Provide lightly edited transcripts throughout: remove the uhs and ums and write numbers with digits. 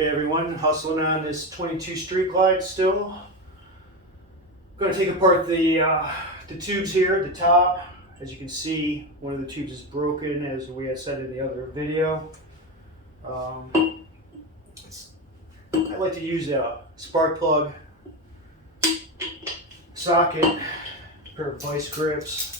Hey everyone, hustling on this 22 Street Glide still. Going to take apart the tubes here at the top. As you can see, one of the tubes is broken, as we had said in the other video. I like to use a spark plug socket, a pair of vice grips.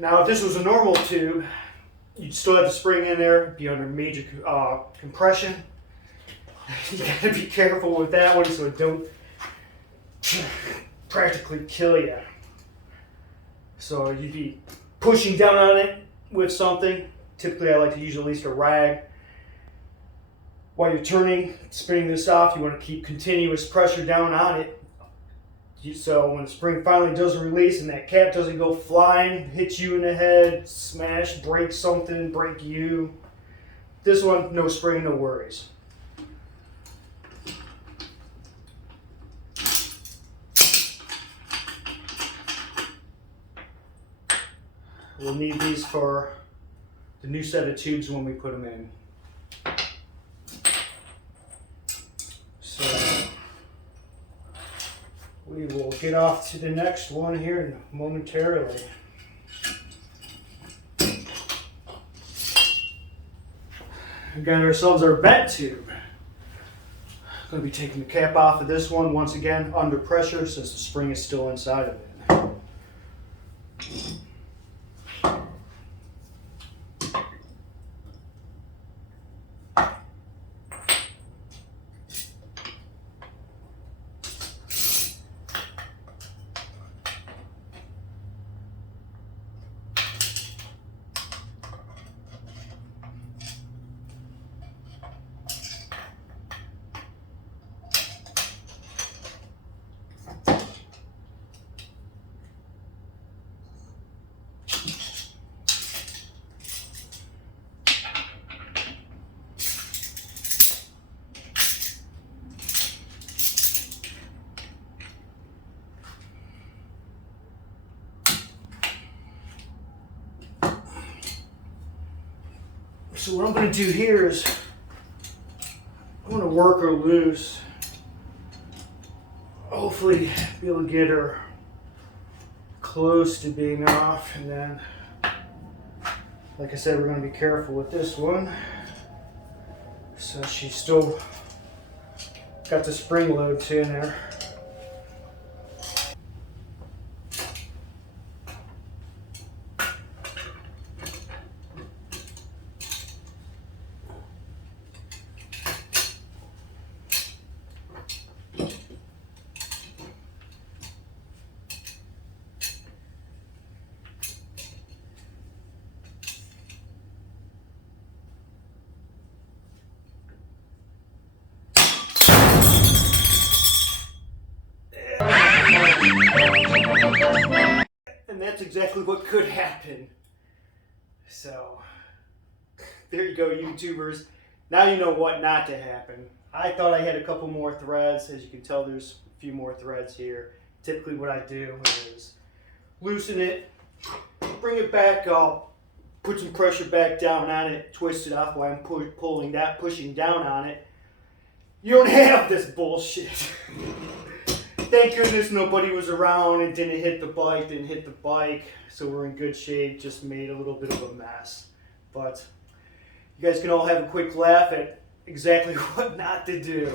Now, if this was a normal tube, you'd still have the spring in there, be under major compression. You gotta be careful with that one so it don't practically kill you. So you'd be pushing down on it with something. Typically, I like to use at least a rag. While you're spinning this off, you want to keep continuous pressure down on it. So when the spring finally does release and that cap doesn't go flying, hit you in the head, smash, break something, break you. This one, no spring, no worries. We'll need these for the new set of tubes when we put them in. We will get off to the next one here momentarily. We got ourselves our vent tube. Going to be taking the cap off of this one once again under pressure since the spring is still inside of it. So what I'm going to do here is I'm going to work her loose. Hopefully be able to get her close to being off, and then like I said, we're going to be careful with this one. So she's still got the spring loads in there. And that's exactly what could happen. So, there you go, YouTubers. Now you know what not to happen. I thought I had a couple more threads. As you can tell, there's a few more threads here. Typically what I do is loosen it, bring it back up, put some pressure back down on it, twist it off while I'm pushing down on it. You don't have this bullshit. Thank goodness nobody was around and didn't hit the bike, so we're in good shape, just made a little bit of a mess. But you guys can all have a quick laugh at exactly what not to do.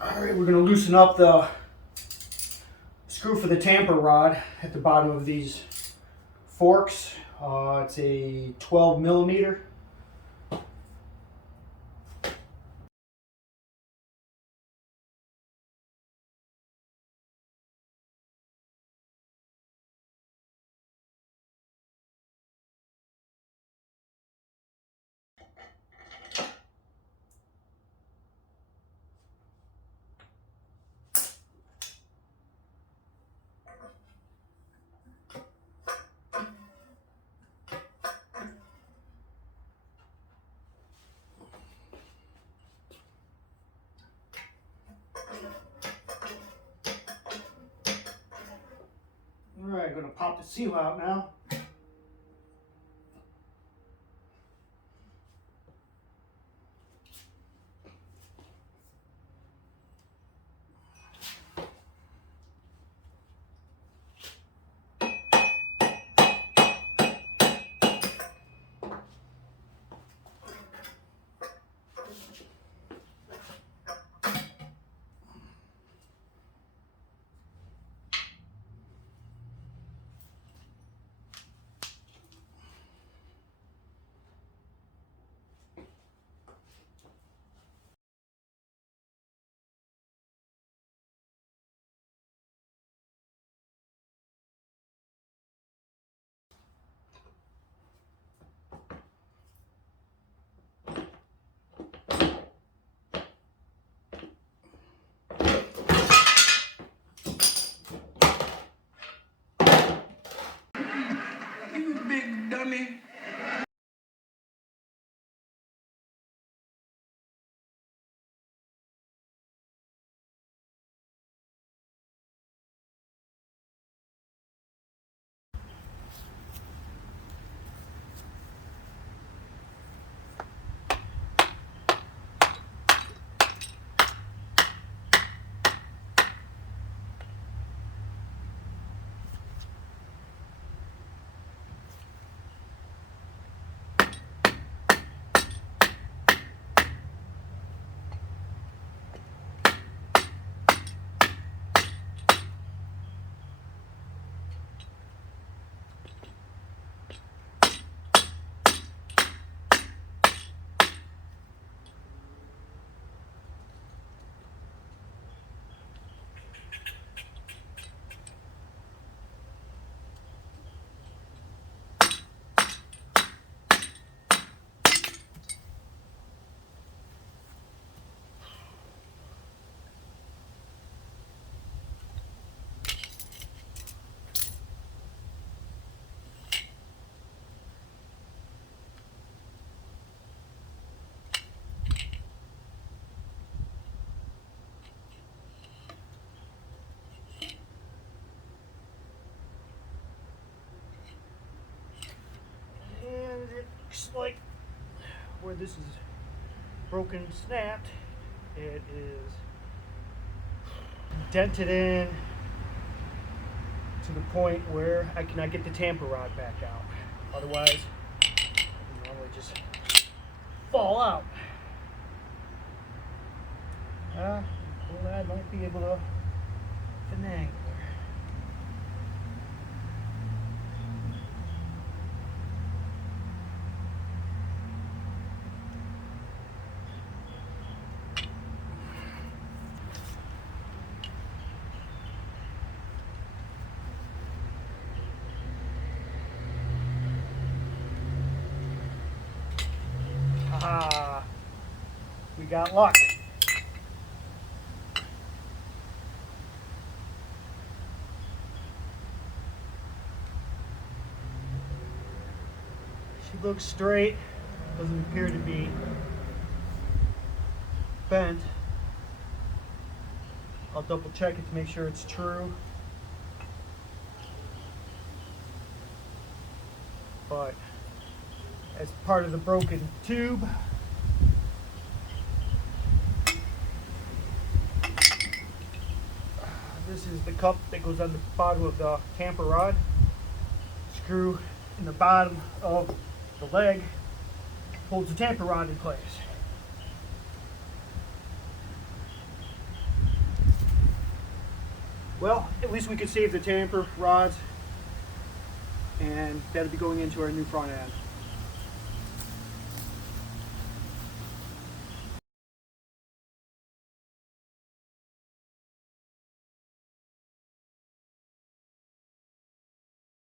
Alright, we're going to loosen up the screw for the tamper rod at the bottom of these forks. It's a 12 millimeter. Alright, I'm going to pop the seal out now. You big dummy. Looks like where this is broken, snapped, it is dented in to the point where I cannot get the tamper rod back out. Otherwise, it would normally just fall out. Well, I might be able to finagle. Ah, we got luck. She looks straight, doesn't appear to be bent. I'll double check it to make sure it's true. But as part of the broken tube, this is the cup that goes on the bottom of the tamper rod. Screw in the bottom of the leg holds the tamper rod in place. Well, at least we could save the tamper rods, and that'll be going into our new front end.